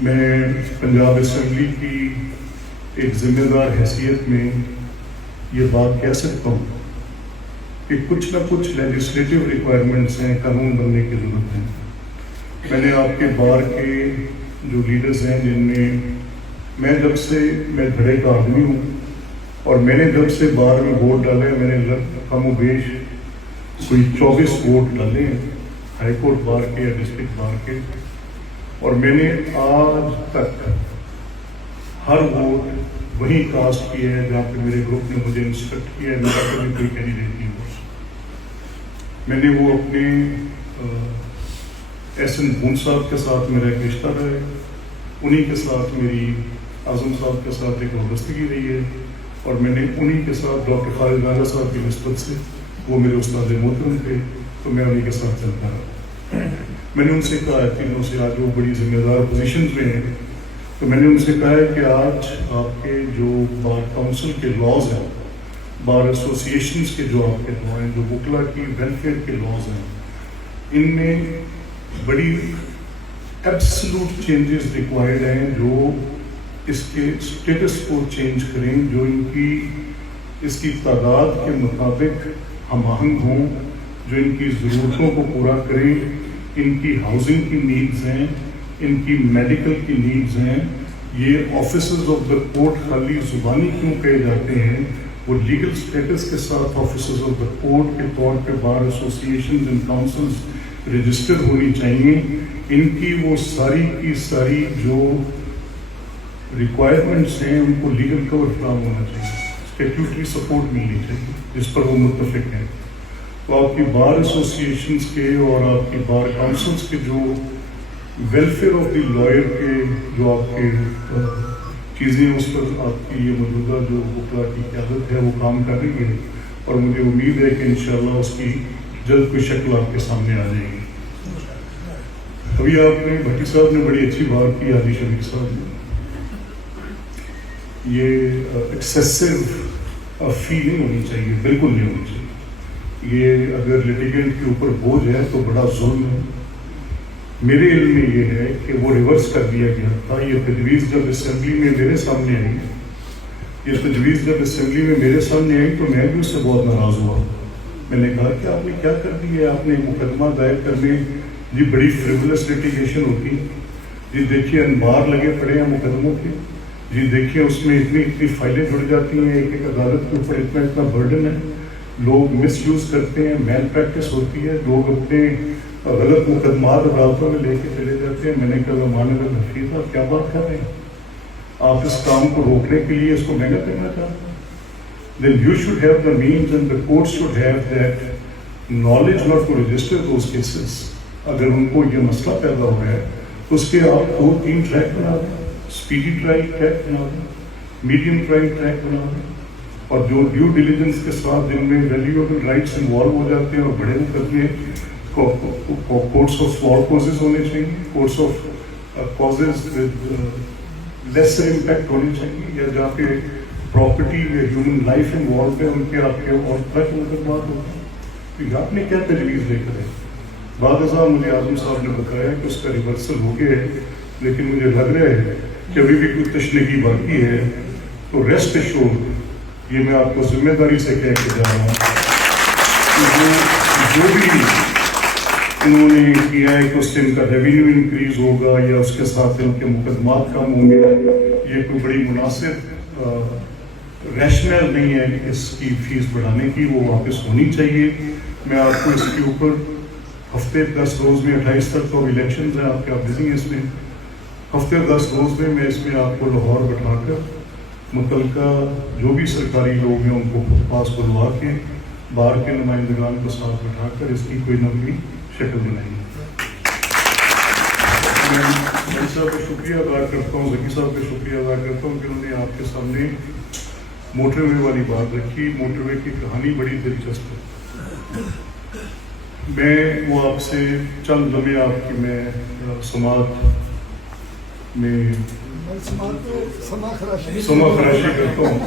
میں پنجاب اسمبلی کی ایک ذمہ دار حیثیت میں یہ بات کہہ سکتا ہوں کہ کچھ نہ کچھ لیجسلیٹو ریکوائرمنٹس ہیں، قانون بننے کی ضرورت ہے۔ میں نے آپ کے بار کے جو لیڈرز ہیں جن میں جب سے میں دھڑے کا آدمی ہوں اور میں نے جب سے بار میں ووٹ ڈالے، میں نے کم و بیش کوئی 24 ووٹ ڈالے ہیں ہائی کورٹ بار کے یا ڈسٹرکٹ بار کے، اور میں نے آج تک ہر ووٹ وہیں کاسٹ کیا ہے جہاں پہ میرے گروپ نے مجھے انسٹرکٹ کیا ہے، میرا کبھی کوئی کینڈیڈیٹ نہیں ہوا۔ میں نے وہ اپنے ایس این بون صاحب کے ساتھ میرا ایک رشتہ رہا ہے، انہی کے ساتھ میری اعظم صاحب کے ساتھ ایک وابستگی رہی ہے، اور میں نے انہی کے ساتھ ڈاکٹر خالد راجہ صاحب کی نسبت سے، وہ میرے استاد محترم تھے، تو میں انہی کے ساتھ چلتا رہا۔ میں نے ان سے کہا ہے تینوں سے، آج وہ بڑی ذمہ دار پوزیشنز میں ہیں، تو میں نے ان سے کہا ہے کہ آج آپ کے جو بار کونسل کے لاز ہیں، بار ایسوسیشنز کے جو آپ کے لا ہیں، جو وکلا کی ویلفیئر کے لاز ہیں، ان میں بڑی ایبسلوٹ چینجز ریکوائرڈ ہیں جو اس کے اسٹیٹس کو چینج کریں، جو اس کی تعداد کے مطابق ہم آہنگ ہوں، جو ان کی ضرورتوں کو پورا کریں۔ ان کی ہاؤسنگ کی نیڈز ہیں، ان کی میڈیکل کی نیڈز ہیں۔ یہ آفیسرز آف دا کورٹ خالی زبانی کیوں کہے جاتے ہیں؟ وہ لیگل اسٹیٹس کے ساتھ آفیسرز آف دا کورٹ کے طور پہ بار ایسوسیشنز اینڈ کاؤنسلز رجسٹر ہونی چاہیے۔ ان کی وہ ساری کی ساری جو ریکوائرمنٹس ہیں ان کو لیگل کور فراہم ہونا چاہیے، اسٹیٹیوٹری سپورٹ ملنی چاہیے جس پر وہ متفق ہیں۔ تو آپ کی بار ایسوسیشنز کے اور آپ کی بار کاؤنسلز کے جو ویلفیئر آف دی لائر کے جو آپ کے چیزیں، اس پر آپ کی یہ موجودہ جو وکلا کی قیادت ہے وہ کام کر رہی ہے، اور مجھے امید ہے کہ انشاءاللہ اس کی جلد کوئی شکل آپ کے سامنے آ جائے گی۔ ابھی آپ نے بھٹی صاحب نے بڑی اچھی بات کی، عادی شریف صاحب نے، یہ ایکسیسو فی نہیں ہونی چاہیے، بالکل نہیں ہونی چاہیے۔ یہ اگر لیٹیگنٹ کے اوپر بوجھ ہے تو بڑا ظلم ہے۔ میرے علم میں یہ ہے کہ وہ ریورس کر دیا گیا تھا۔ یہ تجویز جب اسمبلی میں میرے سامنے آئی، تو میں بھی اس سے بہت ناراض ہوا۔ میں نے کہا کہ آپ نے کیا کر دی ہے؟ آپ نے مقدمہ دائر کرنے، جی بڑی فریولس لیٹیگیشن ہوتی، جی دیکھیے انبار لگے پڑے ہیں مقدموں کے، جی دیکھیے اس میں اتنی فائلیں جڑ جاتی ہیں، ایک عدالت کے اوپر اتنا برڈن ہے، لوگ مس یوز کرتے ہیں، میل پریکٹس ہوتی ہے، لوگ اپنے غلط مقدمات عدالتوں میں لے کے چلے جاتے ہیں۔ میں نے کہا مان حفیظ آپ کیا بات کر رہے ہیں؟ آپ اس کام کو روکنے کے لیے اس کو مہنگا کرنا چاہتے ہیں؟ Then you should have the means and the courts should have that knowledge not to register those cases۔ اگر ان کو یہ مسئلہ پیدا ہو رہا ہے تو اس کے آپ 2-3 ٹریک بنا دیں، اسپیڈی ٹریک بنا دیں، میڈیم ٹریک بنا دیں، اور جو ڈیو ڈیلیجنس کے ساتھ جن میں ویلیویبل رائٹس انوالو ہو جاتے ہیں اور بڑے مقدمے کورٹس آف اسمال کازز ہونے چاہیے، courts of causes with lesser impact ہونے چاہیے، یا جہاں پہ پراپرٹی یا ہیومن لائف انوالو ہے ان کے آپ کے اور طرح کے مقدمات ہوتے ہیں۔ آپ نے کیا تجویز لے کر ہے؟ بعد ازاں مجھے اعظم صاحب نے بتایا کہ اس کا ریورسل ہو گیا ہے، لیکن مجھے لگ رہا ہے کہ ابھی بھی کوئی تشنیگی باقی ہے۔ تو ریسٹ ایشورڈ، یہ میں آپ کو ذمہ داری سے کہہ کے جا رہا ہوں کہ جو بھی انہوں نے کیا ہے کہ اس سے ان کا ریونیو انکریز ہوگا یا اس کے ساتھ ان کے مقدمات کم ہوں گے، یہ کوئی بڑی مناسب ریشنل نہیں ہے کہ اس کی فیس بڑھانے کی، وہ واپس ہونی چاہیے۔ میں آپ کو اس کے اوپر ہفتے 10 روز میں 28 تک تو الیکشنز ہیں آپ کے، آپ بزی ہیں اس میں، ہفتے 10 روز میں اس میں آپ کو لاہور بٹھا کر متعلقہ جو بھی سرکاری لوگ ہیں ان کو خود پاس بلوا کے بار کے نمائندگان کو ساتھ بٹھا کر اس کی کوئی نہ کوئی شکل بنائیں گے۔ میں صاحب کا شکریہ ادا کرتا ہوں، ذکی صاحب کا شکریہ ادا کرتا ہوں کہ انہوں نے آپ کے سامنے موٹر وے والی بات رکھی۔ موٹر وے کی کہانی بڑی دلچسپ ہے۔ میں وہ آپ سے چند لمحے آپ کی میں سماعت میں سما خراشی کرتا ہوں،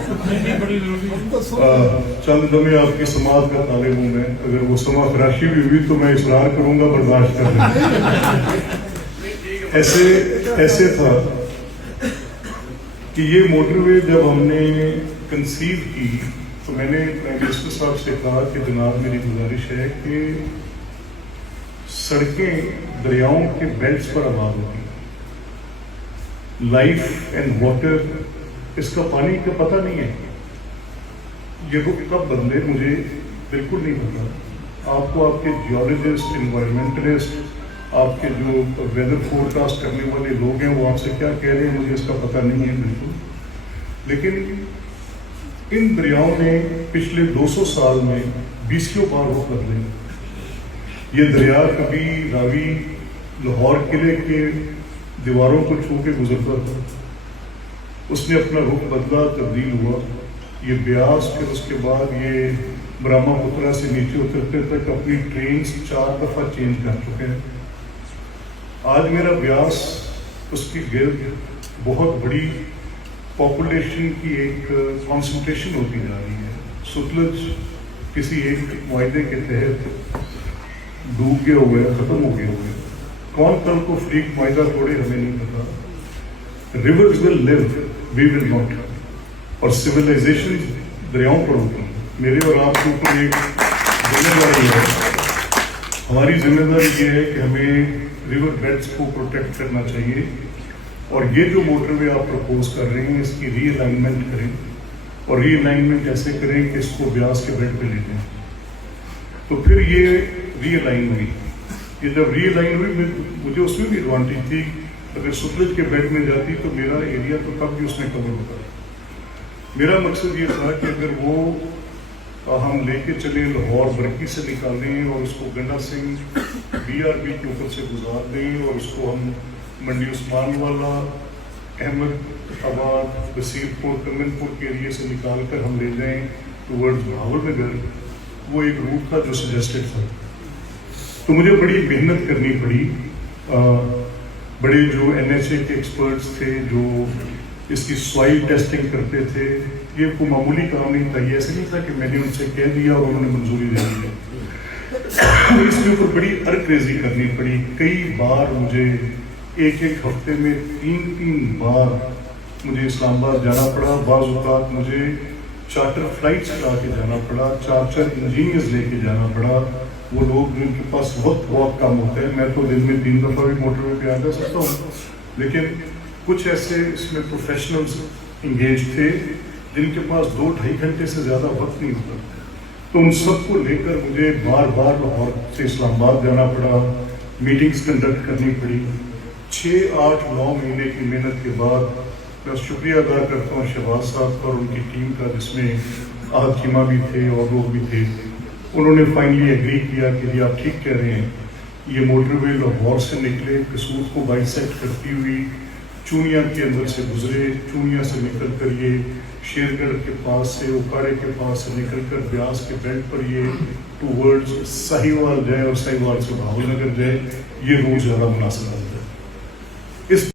چند لمحے آپ کی سماعت کا طالب ہوں میں۔ اگر وہ سما خراشی بھی ہوئی تو میں اصرار کروں گا، برداشت کر لیں۔ ایسے تھا کہ یہ موٹر وے جب ہم نے کنسیو کی تو میں نے پرائم منسٹر صاحب سے کہا کہ جناب میری گزارش ہے کہ سڑکیں دریاؤں کے بیلٹس پر آباد ہوتی ہیں، لائف اینڈ واٹر، اس کا پانی کا پتہ نہیں ہے، یہ رخ کب بدلے مجھے بالکل نہیں پتا۔ آپ کو آپ کے جیولوجسٹ، انوائرمنٹلسٹ، آپ کے جو ویدر فورکاسٹ کرنے والے لوگ ہیں وہ آپ سے کیا کہہ رہے ہیں مجھے اس کا پتہ نہیں ہے بالکل، لیکن ان دریاؤں نے پچھلے 200 سال میں 20 بار رخ بدلے۔ یہ دریا کبھی راوی لاہور قلعے کے دیواروں کو چھو کے گزرتا تھا، اس نے اپنا رخ بدلا، تبدیل ہوا۔ یہ بیاس، پھر اس کے بعد یہ برہما پترا سے نیچے اترتے تک اپنی ٹرینز 4 دفعہ چینج کر چکے ہیں۔ آج میرا بیاس، اس کی گرد بہت بڑی پاپولیشن کی ایک کانسنٹریشن ہوتی جا رہی ہے۔ ستلج کسی ایک معاہدے کے تحت ڈوب گیا ہوا ہے، ختم ہو گیا ہوا ہے۔ کون کل کو فریق معاہدہ توڑے ہمیں نہیں پتا۔ Rivers will leave, we will not, اور سویلائزیشن دریاؤں پر ہوتی ہے۔ میرے اور آپ کے اوپر ایک ذمہ داری ہے، ہماری ذمہ داری یہ ہے کہ ہمیں ریور بیڈس کو پروٹیکٹ کرنا چاہیے، اور یہ جو موٹر وے آپ پرپوز کر رہے ہیں اس کی ری الائنمنٹ کریں، اور ری الائنمنٹ ایسے کریں کہ اس کو بیاس کے بیڈ پہ لے جائیں۔ تو پھر یہ ری الائن ہوئی، یہ جب ری الائن ہوئی مجھے اس میں بھی ایڈوانٹیج تھی، اگر ستلج کے بیڈ میں جاتی تو میرا ایریا تو کب بھی اس نے کور ہوتا۔ میرا مقصد یہ تھا کہ اگر وہ ہم لے کے چلے لاہور برکی سے نکالیں اور اس کو گنڈا سنگھ BRB کے اوپر سے گزار دیں، اور اس کو ہم منڈی عثمان والا، احمد آباد، بصیر پور، کمن پور کے ایریے سے نکال کر ہم لے جائیں ٹورڈز بہاول نگر، وہ ایک روٹ تھا جو سجیسٹڈ تھا۔ تو مجھے بڑی محنت کرنی پڑی، بڑے جو NHA کے ایکسپرٹس تھے جو اس کی سوائل ٹیسٹنگ کرتے تھے، یہ کوئی معمولی کام نہیں تھا، یہ ایسے نہیں تھا کہ میں نے ان سے کہہ دیا اور انہوں نے منظوری دے دی۔ اس کے اوپر بڑی ارک ریزی کرنی پڑی، کئی بار مجھے ایک ہفتے میں 3 بار مجھے اسلام آباد جانا پڑا، بعض اوقات مجھے چارٹر فلائٹس کرا کے جانا پڑا، 4 انجینئرز لے کے جانا پڑا، وہ لوگ جن کے پاس وقت بہت کم ہوتا ہے۔ میں تو دن میں 3 دفعہ بھی موٹر وے پہ آ جا سکتا ہوں، لیکن کچھ ایسے اس میں پروفیشنلز انگیج تھے جن کے پاس 2-2.5 گھنٹے سے زیادہ وقت نہیں ہوتا، تو ان سب کو لے کر مجھے بار بار لاہور سے اسلام آباد جانا پڑا، میٹنگز کنڈکٹ کرنی پڑی۔ 6-8-9 مہینے کی محنت کے بعد میں شکریہ ادا کرتا ہوں شہباز صاحب کا اور ان کی ٹیم کا، جس میں احد چیمہ بھی تھے اور لوگ بھی تھے۔ انہوں نے فائنلی ایگری کیا کہ جی آپ ٹھیک کہہ رہے ہیں، یہ موٹر وے لاہور سے نکلے، قصور کو بائیسیکٹ کرتی ہوئی چونیا کے اندر سے گزرے، چونیا سے نکل کر یہ شیر گڑھ کے پاس سے، اوکاڑے کے پاس سے نکل کر بیاس کے بیلٹ پر یہ ٹورڈز ساہیوال جائے اور ساہیوال سے بہاول نگر جائے، یہ روٹ زیادہ مناسب ہے۔ اس